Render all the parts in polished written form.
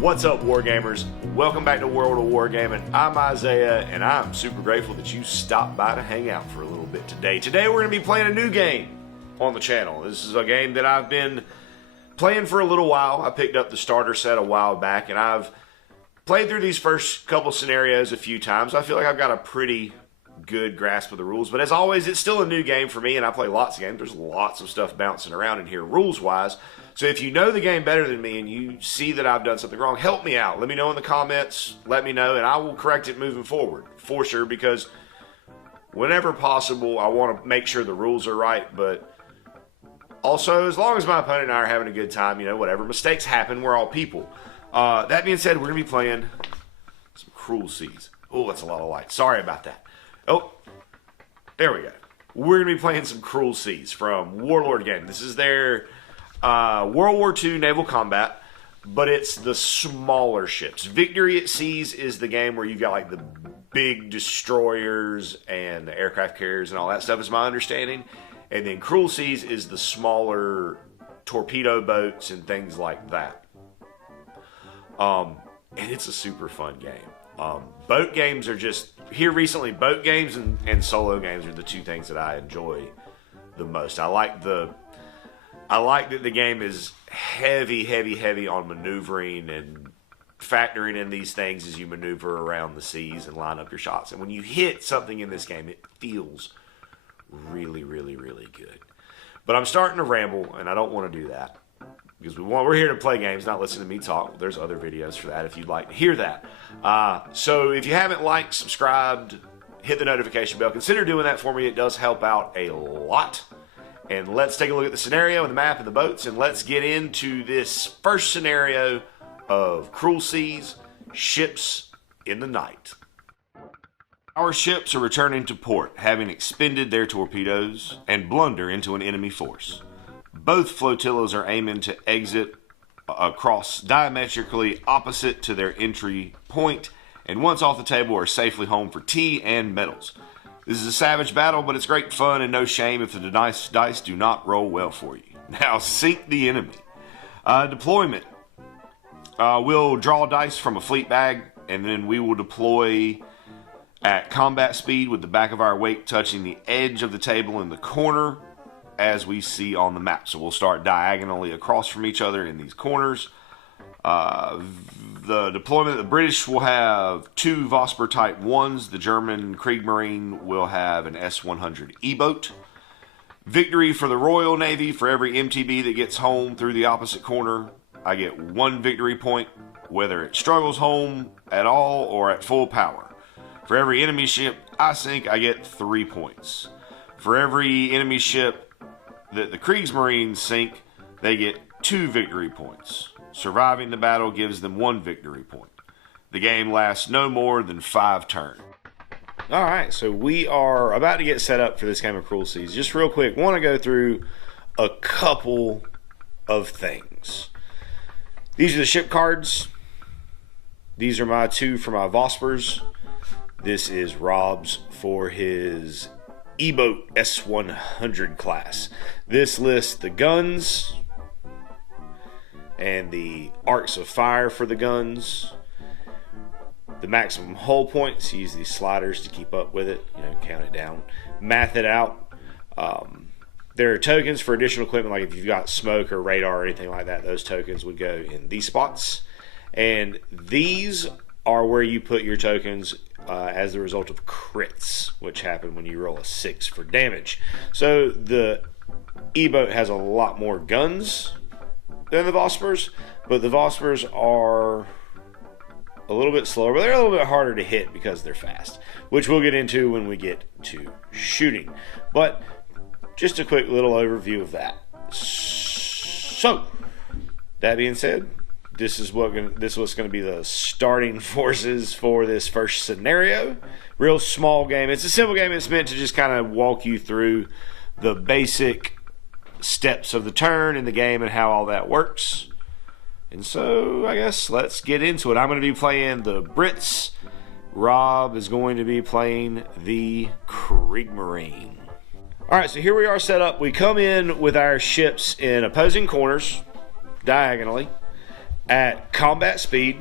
What's up, Wargamers? Welcome back to World of Wargaming. I'm Isaiah, and I'm super grateful that you stopped by to hang out for a little bit today. Today we're going to be playing a new game on the channel. This is a game that I've been playing for a little while. I picked up the starter set a while back, and I've played through these first couple scenarios a few times. I feel like I've got a pretty good grasp of the rules, but as always, it's still a new game for me, and I play lots of games. There's lots of stuff bouncing around in here rules-wise. So if you know the game better than me and you see that I've done something wrong, help me out. Let me know in the comments. Let me know, and I will correct it moving forward, for sure, because whenever possible, I want to make sure the rules are right, but also, as long as my opponent and I are having a good time, you know, whatever. Mistakes happen. We're all people. That being said, we're going to be playing some Cruel Seas. Oh, that's a lot of light. Sorry about that. Oh, there we go. We're going to be playing some Cruel Seas from Warlord Games. This is their World War II naval combat, but it's the smaller ships. Victory at Seas is the game where you've got like the big destroyers and the aircraft carriers and all that stuff, is my understanding. And then Cruel Seas is the smaller torpedo boats and things like that. And it's a super fun game. Boat games are just, here recently, boat games and solo games are the two things that I enjoy the most. I like that the game is heavy on maneuvering and factoring in these things as you maneuver around the seas and line up your shots. And when you hit something in this game, it feels really good. But I'm starting to ramble, and I don't want to do that, because we're here to play games, not listen to me talk. There's other videos for that if you'd like to hear that. So if you haven't liked, subscribed, hit the notification bell, consider doing that for me. It does help out a lot. And let's take a look at the scenario and the map and the boats, and let's get into this first scenario of Cruel Seas, Ships in the Night. Our ships are returning to port, having expended their torpedoes and blunder into an enemy force. Both flotillas are aiming to exit across diametrically opposite to their entry point, and once off the table are safely home for tea and medals. This is a savage battle, but it's great fun and no shame if the dice do not roll well for you. Now sink the enemy. Deployment. We'll draw dice from a fleet bag, and then we will deploy at combat speed with the back of our wake touching the edge of the table in the corner as we see on the map. So we'll start diagonally across from each other in these corners. The deployment, the British will have 2 Vosper Type 1s. The German Kriegsmarine will have an S-100 E-boat. Victory for the Royal Navy. For every MTB that gets home through the opposite corner, I get 1 victory point, whether it struggles home at all or at full power. For every enemy ship I sink, I get 3 points. For every enemy ship that the Kriegsmarine sink, they get 2 victory points. Surviving the battle gives them 1 victory point. The game lasts no more than 5 turns. Alright, so we are about to get set up for this game of Cruel Seas. Just real quick, want to go through a couple of things. These are the ship cards. These are my 2 for my Vospers. This is Rob's for his E-boat S-100 class. This lists the guns and the arcs of fire for the guns, the maximum hull points. Use these sliders to keep up with it, you know, count it down, math it out. There are tokens for additional equipment, like if you've got smoke or radar or anything like that, those tokens would go in these spots. And these are where you put your tokens as a result of crits, which happen when you roll a 6 for damage. So the E-boat has a lot more guns than the Vospers, but the Vospers are a little bit slower, but they're a little bit harder to hit because they're fast, which we'll get into when we get to shooting. But just a quick little overview of that. So, that being said, this is what's going to be the starting forces for this first scenario. Real small game. It's a simple game. It's meant to just kind of walk you through the basic steps of the turn in the game and how all that works. And so, I guess, let's get into it. I'm going to be playing the Brits. Rob is going to be playing the Kriegsmarine. Alright, so here we are set up. We come in with our ships in opposing corners, diagonally. at combat speed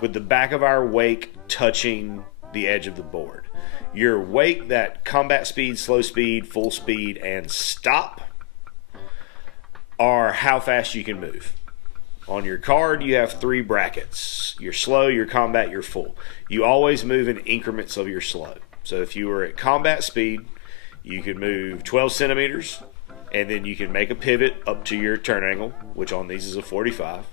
with the back of our wake touching the edge of the board. Your wake, that combat speed, slow speed, full speed, and stop are how fast you can move. On your card, you have 3 brackets. Your slow, your combat, your full. You always move in increments of your slow. So if you were at combat speed, you could move 12 centimeters, and then you can make a pivot up to your turn angle, which on these is a 45.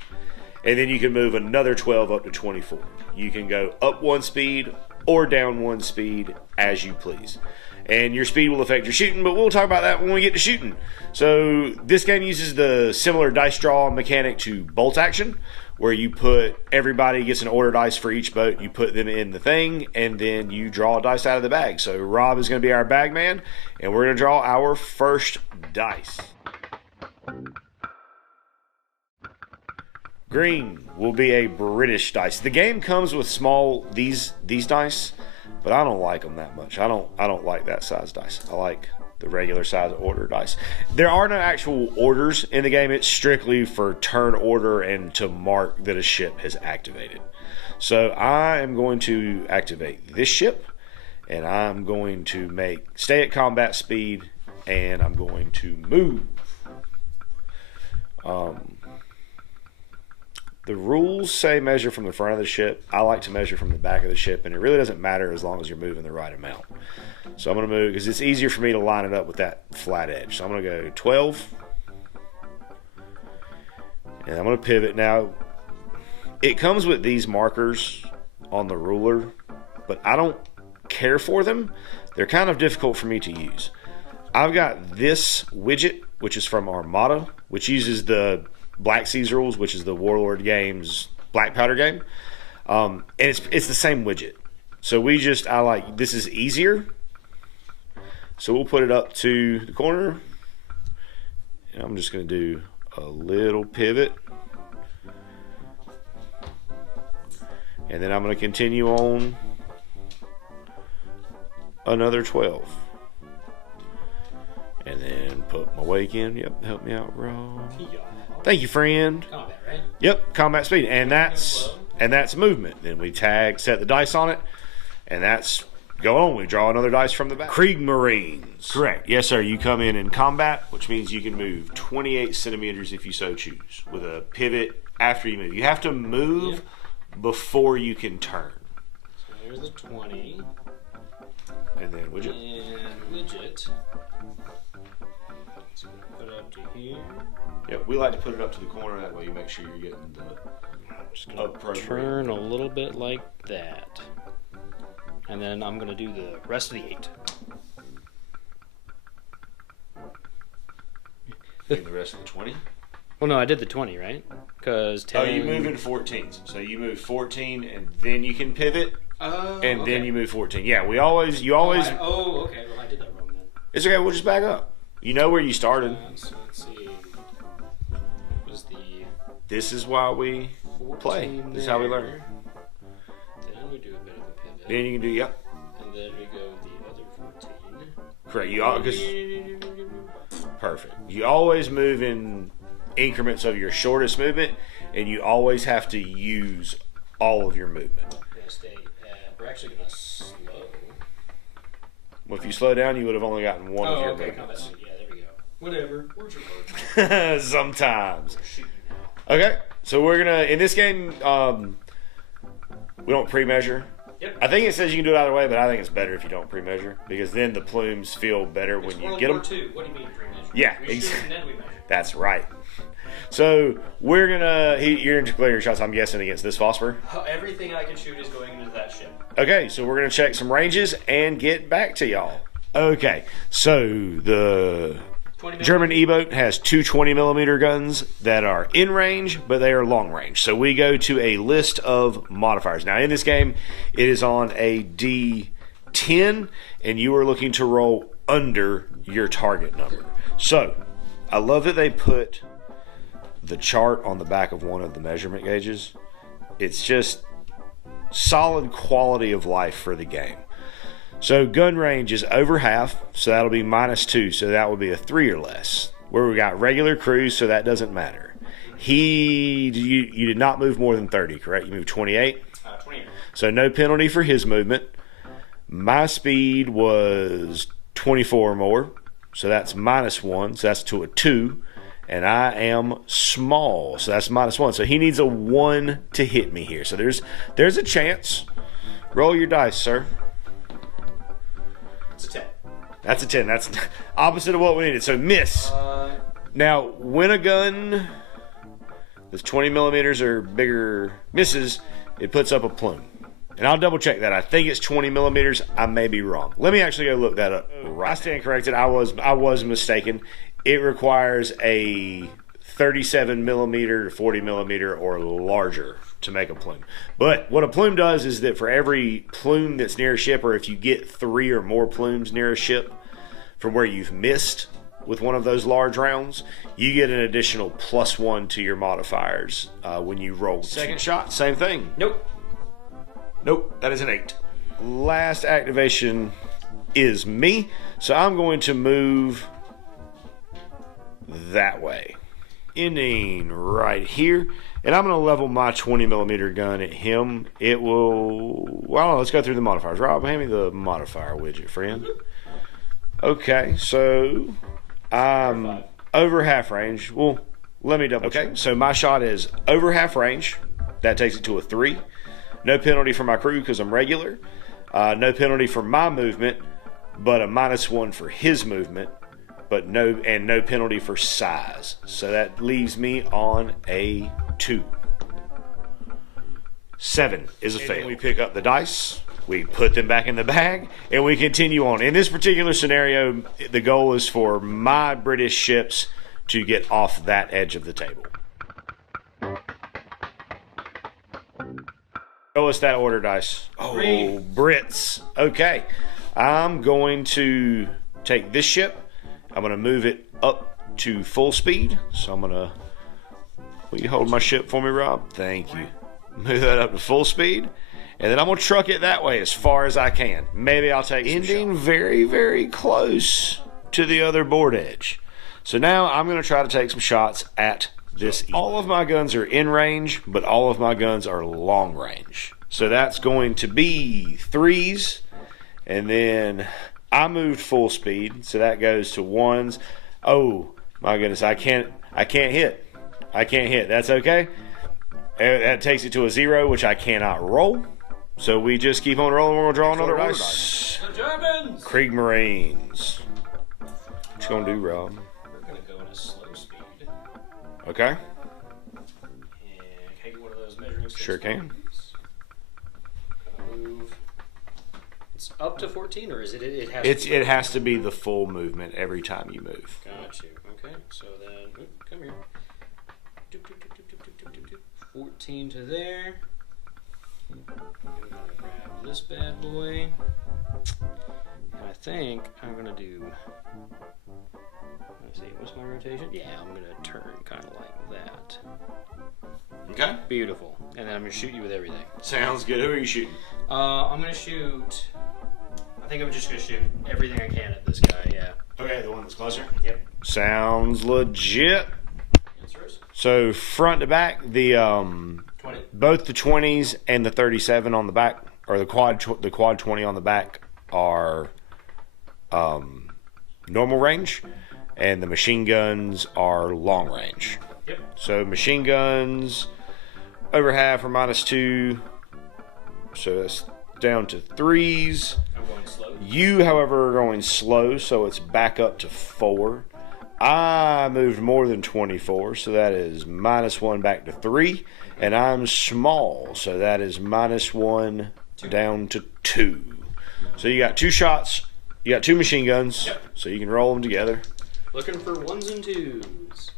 And then you can move another 12 up to 24. You can go up 1 speed or down 1 speed as you please. And your speed will affect your shooting, but we'll talk about that when we get to shooting. So this game uses the similar dice draw mechanic to bolt action, where you put, everybody gets an order dice for each boat, you put them in the thing, and then you draw a dice out of the bag. So Rob is going to be our bag man, and we're going to draw our first dice. Green will be a British dice. The game comes with small these dice, but I don't like them that much. I don't like that size dice. I like the regular size order dice. There are no actual orders in the game. It's strictly for turn order and to mark that a ship has activated. So I am going to activate this ship, and I'm going to stay at combat speed, and I'm going to move. The rules say measure from the front of the ship. I like to measure from the back of the ship, and it really doesn't matter as long as you're moving the right amount. So I'm going to move because it's easier for me to line it up with that flat edge. So I'm going to go 12, and I'm going to pivot. Now, it comes with these markers on the ruler, but I don't care for them. They're kind of difficult for me to use. I've got this widget, which is from Armada, which uses the Black Seas rules, which is the Warlord Games black powder game, and it's the same widget. So this is easier. So we'll put it up to the corner, and I'm just going to do a little pivot, and then I'm going to continue on another 12, and then put my wake in. Yep, help me out, bro. Thank you, friend. Combat, right? Yep, combat speed, and that's movement. Then we set the dice on it, and that's go on. We draw another dice from the back. Kriegsmarines. Correct. Yes, sir. You come in combat, which means you can move 28 centimeters if you so choose, with a pivot after you move. You have to move before you can turn. So here's the 20. And then widget. And widget. So we'll put it up to here. Yep, we like to put it up to the corner. That way you make sure you're getting the appropriate. Turn a little bit like that. And then I'm going to do the rest of the 8. And the rest of the 20? Well, no, I did the 20, right? Because 10... Oh, you move in 14s. So you move 14, and then you can pivot, and then you move 14. Yeah, you always... Oh, okay. Well, I did that wrong then. It's okay. We'll just back up. You know where you started. So let's see. This is why we play. This is how we learn. Then we do a bit of a pivot. Then you can do, yep. And then we go the other 14. Correct. Perfect. You always move in increments of your shortest movement, and you always have to use all of your movement. We're actually going to slow. Well, if you slow down, you would have only gotten one of your movements. Yeah, there we go. Whatever. Where's your boat? Sometimes. Okay, so we're gonna in this game. We don't pre-measure. Yep. I think it says you can do it either way, but I think it's better if you don't pre-measure because then the plumes feel better when you get them. World War II. What do you mean pre-measure? Yeah, exactly. And then we measure. That's right. So we're gonna. You're going to declare your shots. I'm guessing against this phosphor. Everything I can shoot is going into that ship. Okay, so we're gonna check some ranges and get back to y'all. Okay, so the German E-boat has two 20mm guns that are in range, but they are long range. So we go to a list of modifiers. Now in this game, it is on a D10, and you are looking to roll under your target number. So I love that they put the chart on the back of one of the measurement gauges. It's just solid quality of life for the game. So gun range is over half, so that'll be -2, so that would be a 3 or less. Where we got regular cruise, so that doesn't matter. You did not move more than 30, correct? You moved 28? 28. So no penalty for his movement. My speed was 24 or more, so that's -1, so that's to a 2. And I am small, so that's -1. So he needs a 1 to hit me here. So there's a chance. Roll your dice, sir. It's a 10. That's a 10. That's opposite of what we needed. So miss. Now, when a gun that's 20 millimeters or bigger misses, it puts up a plume. And I'll double check that. I think it's 20 millimeters. I may be wrong. Let me actually go look that up. Right. I stand corrected. I was mistaken. It requires a 37 millimeter to 40 millimeter or larger to make a plume. But what a plume does is that for every plume that's near a ship, or if you get 3 or more plumes near a ship from where you've missed with one of those large rounds, you get an additional +1 to your modifiers when you roll. Second shot, same thing. Nope, that is an 8. Last activation is me, so I'm going to move that way, ending right here, and I'm going to level my 20 millimeter gun at him. It will, well, let's go through the modifiers. Rob, hand me the modifier widget, friend. Okay, so I'm over half range. Well, let me double check. So my shot is over half range. That takes it to a 3. No penalty for my crew because I'm regular. No penalty for my movement, but a -1 for his movement. But no penalty for size. So that leaves me on a 2. 7 is a fail. We pick up the dice, we put them back in the bag, and we continue on. In this particular scenario, the goal is for my British ships to get off that edge of the table. Show us that order dice. Oh, Brits. Okay. I'm going to take this ship. I'm going to move it up to full speed. So I'm going to... Will you hold my ship for me, Rob? Thank you. Move that up to full speed. And then I'm going to truck it that way as far as I can. Maybe I'll take ending very, very close to the other board edge. So now I'm going to try to take some shots at this. All of my guns are in range, but all of my guns are long range. So that's going to be 3s. And then I moved full speed, so that goes to 1s. Oh my goodness, I can't hit. I can't hit. That's okay. That takes it to a 0, which I cannot roll. So we just keep on rolling. We're gonna draw another dice. The Germans. Kriegsmarines. What you gonna do, Rob? We're gonna go in a slow speed. Okay. And can I get one of those measuring sticks? Sure can. Move. It's up to 14, or is it? It has to be the full movement every time you move. Got you. Okay. So then, come here. 14 to there. I'm gonna grab this bad boy. And I think I'm gonna do. Let's see. What's my rotation? Yeah, I'm gonna turn kind of like that. Okay. Beautiful. And then I'm gonna shoot you with everything. Sounds good. Who are you shooting? I'm gonna shoot. I think I'm just gonna shoot everything I can at this guy. Yeah. Okay, the one that's closer. Yep. Sounds legit. Answers. So front to back, the 20. both the 20s and the 37 on the back, or the quad 20 on the back are normal range, and the machine guns are long range. Yep. So machine guns over half or -2, so that's down to 3s. I'm going slow. You, however, are going slow, so it's back up to 4. I moved more than 24, so that is -1 back to 3. And I'm small, so that is -1 down to 2. So you got 2 shots. You got 2 machine guns, yep. So you can roll them together. Looking for 1s and 2s.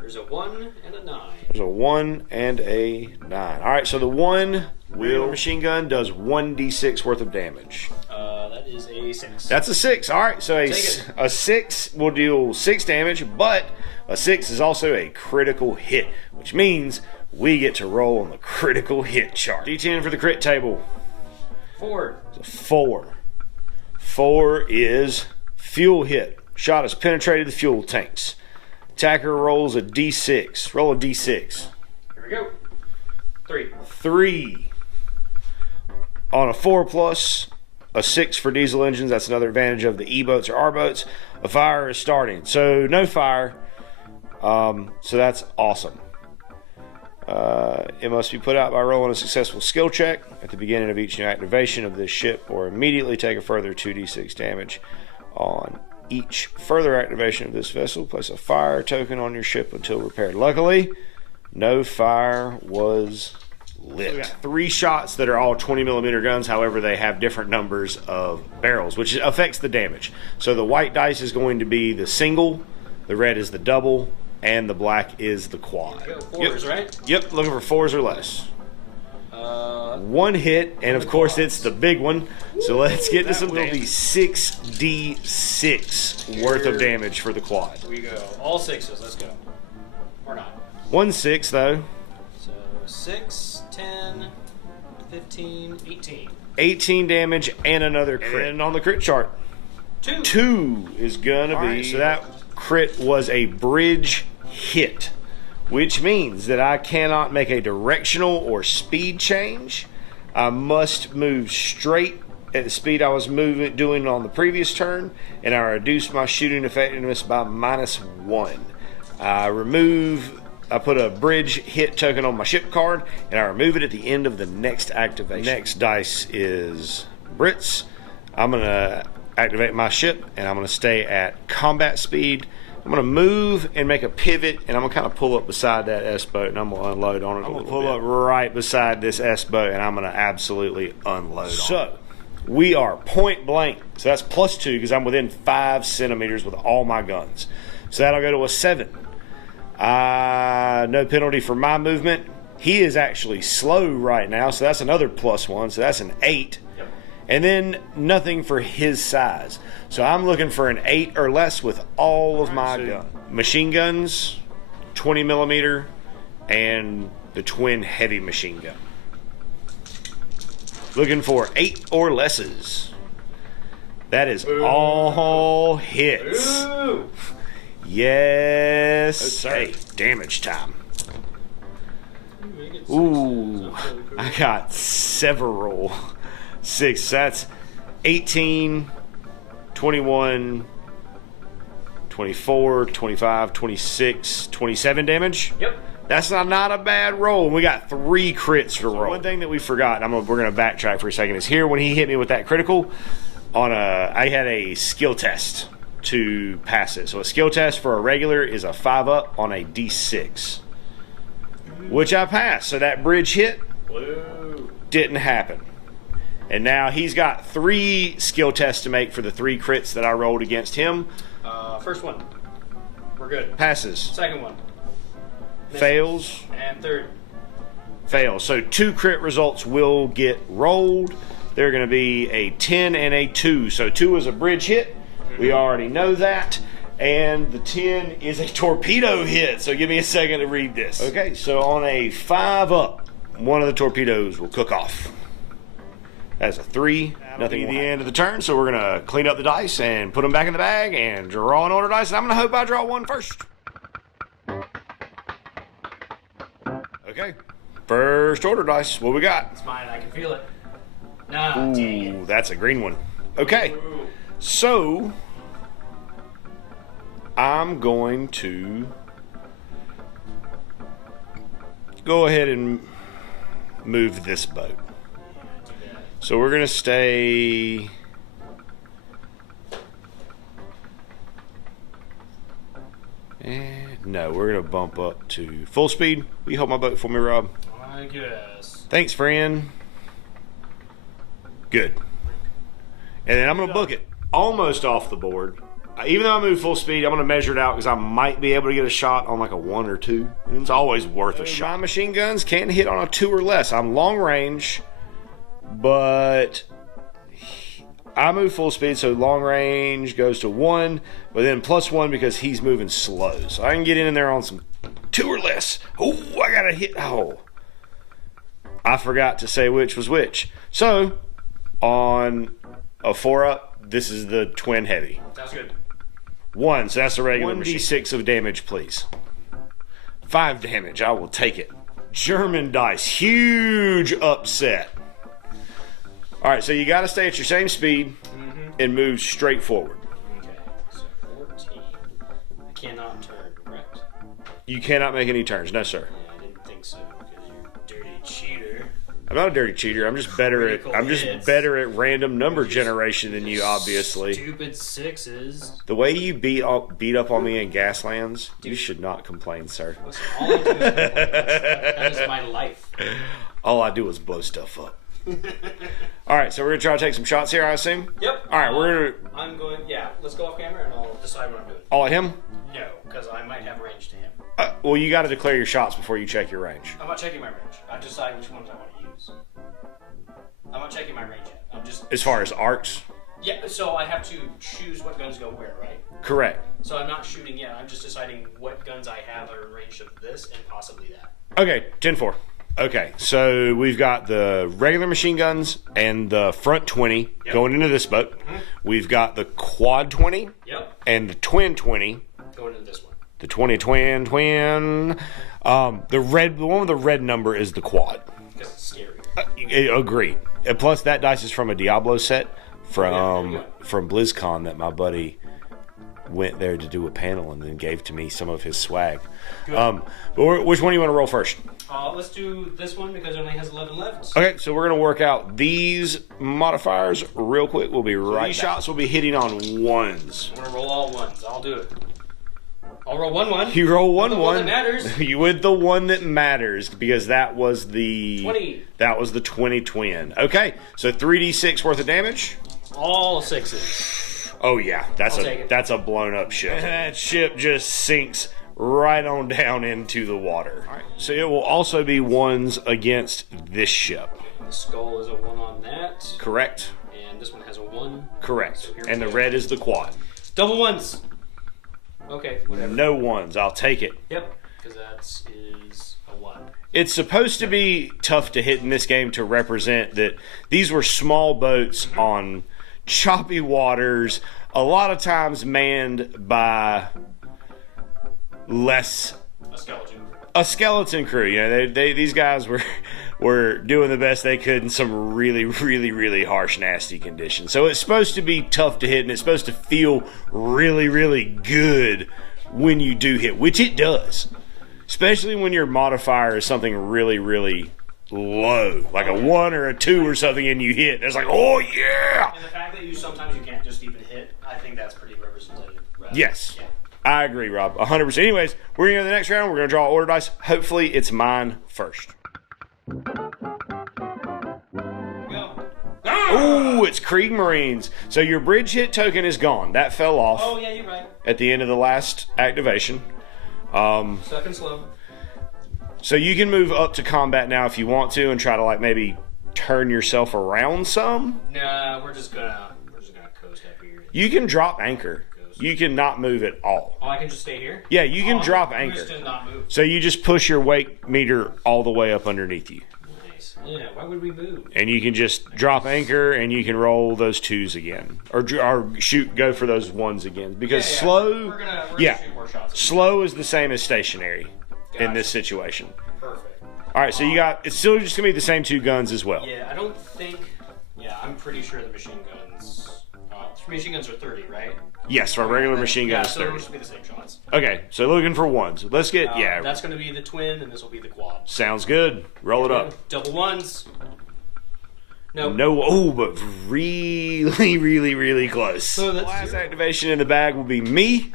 There's a 1 and a 9. There's a 1 and a 9. All right, so the 1 wheel machine gun does 1d6 worth of damage. That is a 6. That's a 6. All right, so a 6 will deal 6 damage, but a 6 is also a critical hit, which means we get to roll on the critical hit chart. D10 for the crit table. 4. It's a 4. 4 is fuel hit. Shot has penetrated the fuel tanks. Attacker rolls a d6. Roll a d6. Here we go. 3. 3. On a 4+, a 6 for diesel engines. That's another advantage of the E-boats or R-boats. A fire is starting. So no fire. So that's awesome. It must be put out by rolling a successful skill check at the beginning of each new activation of this ship, or immediately take a further 2d6 damage on each further activation of this vessel. Place a fire token on your ship until repaired. Luckily, no fire was lit. We got 3 shots that are all 20mm guns. However, they have different numbers of barrels, which affects the damage. So the white dice is going to be the single, the red is the double, and the black is the quad. Fours, right? Yep, looking for 4s or less. 1 hit, and of course it's the big one. So let's get to some damage. Will be 6d6 worth of damage for the quad. Here we go. All 6s. Let's go. Or not. 1 6 though. So 6, 10, 15, 18. 18 damage and another crit. And on the crit chart, 2. 2 is gonna be. So that crit was a bridge hit, which means that I cannot make a directional or speed change. I must move straight at the speed I was doing on the previous turn, and I reduce my shooting effectiveness by -1. I put a bridge hit token on my ship card, and I remove it at the end of the next activation. Next dice is Brits. I'm gonna activate my ship, and I'm gonna stay at combat speed. I'm going to move and make a pivot, and I'm going to kind of pull up beside that S-boat, and I'm going to unload on it. I'm going to pull up right beside this S-boat, and I'm going to absolutely unload on it. So, we are point blank. So that's +2 because I'm within 5 centimeters with all my guns. So that'll go to a 7. No penalty for my movement. He is actually slow right now, so that's another +1. So that's an 8. And then nothing for his size. So I'm looking for an 8 or less with all of my guns. Machine guns, 20mm, and the twin heavy machine gun. Looking for 8 or lesses. That is all hits. Ooh. Yes. Hey, damage time. Ooh, I got several 6. That's 18, 21, 24, 25, 26, 27 damage. Yep. That's not a bad roll. We got 3 crits to roll. One thing that we forgot, we're going to backtrack for a second, is here when he hit me with that critical, I had a skill test to pass it. So a skill test for a regular is a 5+ on a d6, which I passed. So that bridge hit didn't happen. And now he's got 3 skill tests to make for the 3 crits that I rolled against him. First one, we're good. Passes. Second one, misses. Fails. And third, fails. So 2 crit results will get rolled. They're going to be a 10 and a 2. So 2 is a bridge hit. We already know that. And the 10 is a torpedo hit. So give me a second to read this. Okay, so on a 5+, one of the torpedoes will cook off. That's a 3. Nothing at the end of the turn, so we're going to clean up the dice and put them back in the bag and draw an order dice. And I'm going to hope I draw one first. Okay. First order dice. What we got? it's mine. I can feel it. Nah, dang it. Ooh, that's a green one. Okay. Ooh. So, I'm going to go ahead and move this boat. So we're going to stay... no, we're going to bump up to full speed. Will you hold my boat for me, Rob? I guess. Thanks, friend. Good. And then I'm going to book it almost off the board. Even though I move full speed, I'm going to measure it out because I might be able to get a shot on like a 1 or 2. It's always worth a shot. My machine guns can hit on a 2 or less. I'm long range, but I move full speed, so long range goes to 1, but then +1 because he's moving slow. So I can get in there on some 2 or less. Oh, I got a hit. Oh, I forgot to say which was which. So on a 4+, this is the twin heavy. Sounds good. 1, so that's a regular 1d6 of damage, please. 5 damage, I will take it. German dice, huge upset. All right, so you got to stay at your same speed and move straight forward. Okay, so 14. I cannot turn, correct? You cannot make any turns, no sir. Yeah, I didn't think so, because you're a dirty cheater. I'm not a dirty cheater. I'm just better at random number generation than you, obviously. Stupid 6s. The way you beat up on me in Gaslands, you should not complain, sir. Listen, all I do is complain. That is my life. All I do is blow stuff up. All right, so we're gonna try to take some shots here, I assume. Yep. All right, we're gonna. I'm going. Yeah, let's go off camera and I'll decide what I'm doing. All at him? No, because I might have range to him. Well, you got to declare your shots before you check your range. I'm not checking my range. I decide which ones I want to use. I'm not checking my range yet. I'm just. As far as arcs? Yeah, so I have to choose what guns go where, right? Correct. So I'm not shooting yet. I'm just deciding what guns I have are in range of this and possibly that. Okay, 10-4. Okay, so we've got the regular machine guns and the front 20 going into this boat. We've got the quad 20 and the twin 20 going into this one. The 20 twin. The one with the red number is the quad. Because it's scarier. Agreed. And plus, that dice is from a Diablo set from BlizzCon that my buddy went there to do a panel and then gave to me some of his swag. But which one do you want to roll first? Let's do this one because it only has 11 left. Okay, so we're going to work out these modifiers real quick. We'll be right back. These shots will be hitting on 1s. I'm going to roll all 1s. I'll do it. I'll roll 1-1. You roll 1-1. The one that matters. You with the one that matters because that was the 20. That was the 20 twin. Okay, so 3d6 worth of damage. All 6s. Oh yeah, that's a blown up ship. That ship just sinks right on down into the water. All right, so it will also be 1s against this ship. The skull is a 1 on that. Correct. And this one has a 1. Correct. So and the red is the quad. Double 1s. Okay, whatever. No 1s. I'll take it. Yep, because that is a 1. It's supposed to be tough to hit in this game to represent that these were small boats on choppy waters, a lot of times manned by a skeleton crew. You know, these guys were doing the best they could in some really harsh, nasty conditions. So it's supposed to be tough to hit, and it's supposed to feel really good when you do hit, which it does. Especially when your modifier is something really low, like a 1 or a 2 or something, and you hit. It's like, oh yeah! And the fact that sometimes you can't just even hit, I think that's pretty representative. Right? Yes. Yeah. I agree, Rob. 100%. Anyways, we're going to go to the next round. We're going to draw order dice. Hopefully, it's mine first. Oh, it's Kriegsmarines. So your bridge hit token is gone. That fell off. Oh, yeah, you're right. At the end of the last activation. Stuck and slow. So you can move up to combat now if you want to and try to like maybe turn yourself around some. Nah, we're just gonna coast up here. You can drop anchor. You can not move at all. Oh, I can just stay here? Yeah, you can drop anchor. Just to not move. So you just push your weight meter all the way up underneath you. Nice. Yeah, why would we move? And you can just drop anchor and you can roll those 2s again. Or go for those 1s again. Because slow... We're gonna shoot more shots. Slow is the same as stationary in this situation. Perfect. Alright, so it's still just going to be the same 2 guns as well. Yeah, I don't think... Yeah, I'm pretty sure the machine guns... machine guns are 30, right? Yes, our regular machine gun is 30. So those should be the same shots. Okay, so looking for 1s. Let's get... That's going to be the twin, and this will be the quad. Sounds good. Roll it up. Double 1s. Nope. No, oh, but really close. So the last activation in the bag will be me.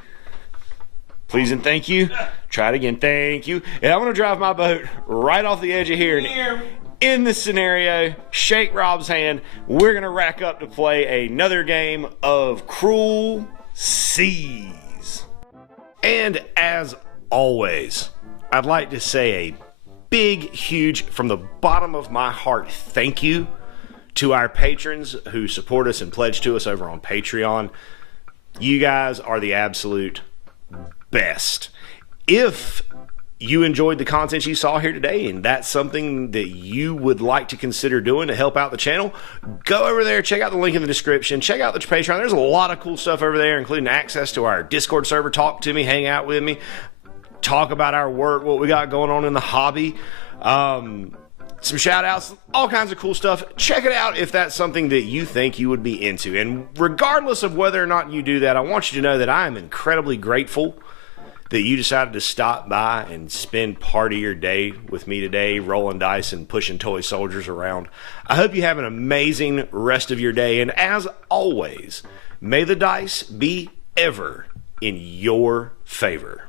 Please and thank you. Try it again. Thank you. And I'm going to drive my boat right off the edge of here. And in this scenario, shake Rob's hand. We're going to rack up to play another game of Cruel Seas. And as always, I'd like to say a big, huge, from the bottom of my heart, thank you to our patrons who support us and pledge to us over on Patreon. You guys are the absolute best. If you enjoyed the content you saw here today and that's something that you would like to consider doing to help out the channel, go over there, check out the link in the description, check out the Patreon. There's a lot of cool stuff over there, including access to our Discord server. Talk to me, hang out with me, talk about our work, what we got going on in the hobby, some shout outs, all kinds of cool stuff. Check it out if that's something that you think you would be into. And regardless of whether or not you do that, I want you to know that I am incredibly grateful that you decided to stop by and spend part of your day with me today, rolling dice and pushing toy soldiers around. I hope you have an amazing rest of your day. And as always, may the dice be ever in your favor.